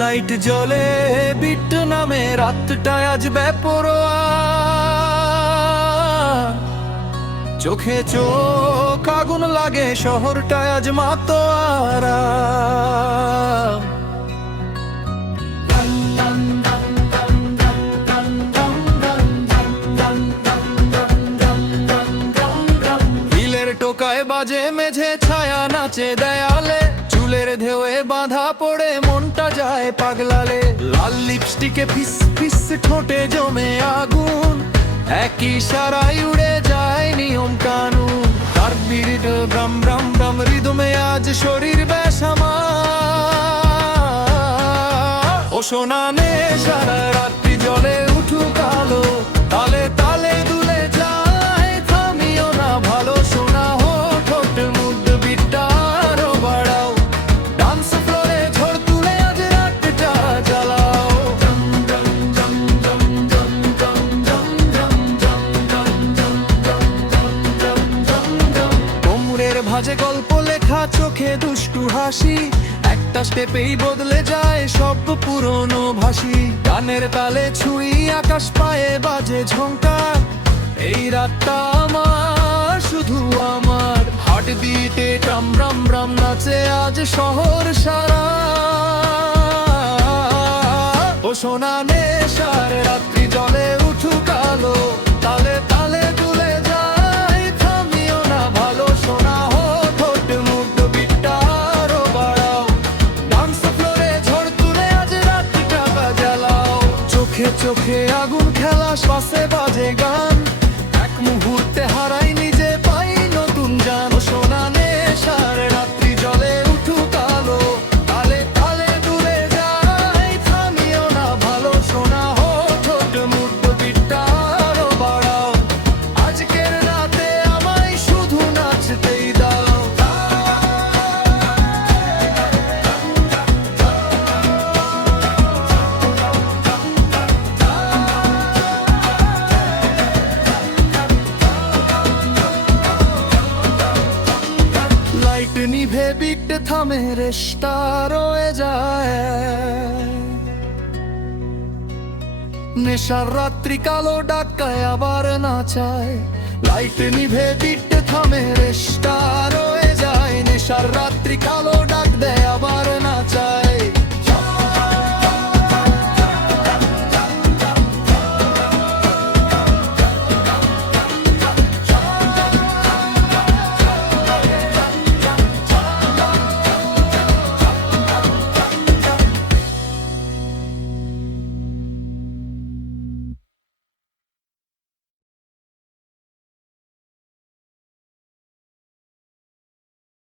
Light জ্বলে, bit নামে রাতটায় আজ বেপরোয়া। চোখে চোখ, আগুন লাগে, শহরটায় আজ হিলের টোকায় বাজে, মেঝে ছায়া নাচে, দেয়ালে চুলের ঢেউয়ে বাঁধা পড়ে মনটা যায় পাগলালে। লাল লিপস্টিকে ফিস ফিস ঠোঁটে জমে আগুন। একই সারাই উড়ে যায় নিয়ম কানুন। তার বিড় ব্রাম ব্রাম ব্রাম, রিদমে আজ শরীর বেসামা ও সোনানে সারা ভাজে গল্প লেখা, চোখে দুষ্টু হাসি। একটা স্টেপেই বদলে যায় সব পুরনো ভাসি। গানের তালে ছুঁই, আকাশ পায়ে বাজে ঝঙ্কার এই রাতটা আমার, শুধু আমার। হার্ট বিটে টাম রাম রাম নাচে আজ শহর সারা। ও সোনা নেশার রাত্রি জলে উঠু কালো থামে রেস্তা রয়ে যায়। নেশার রাত্রি কালো ডাকায় আবার নাচায়। লাইট নিভে দিতে থামে রেস্টা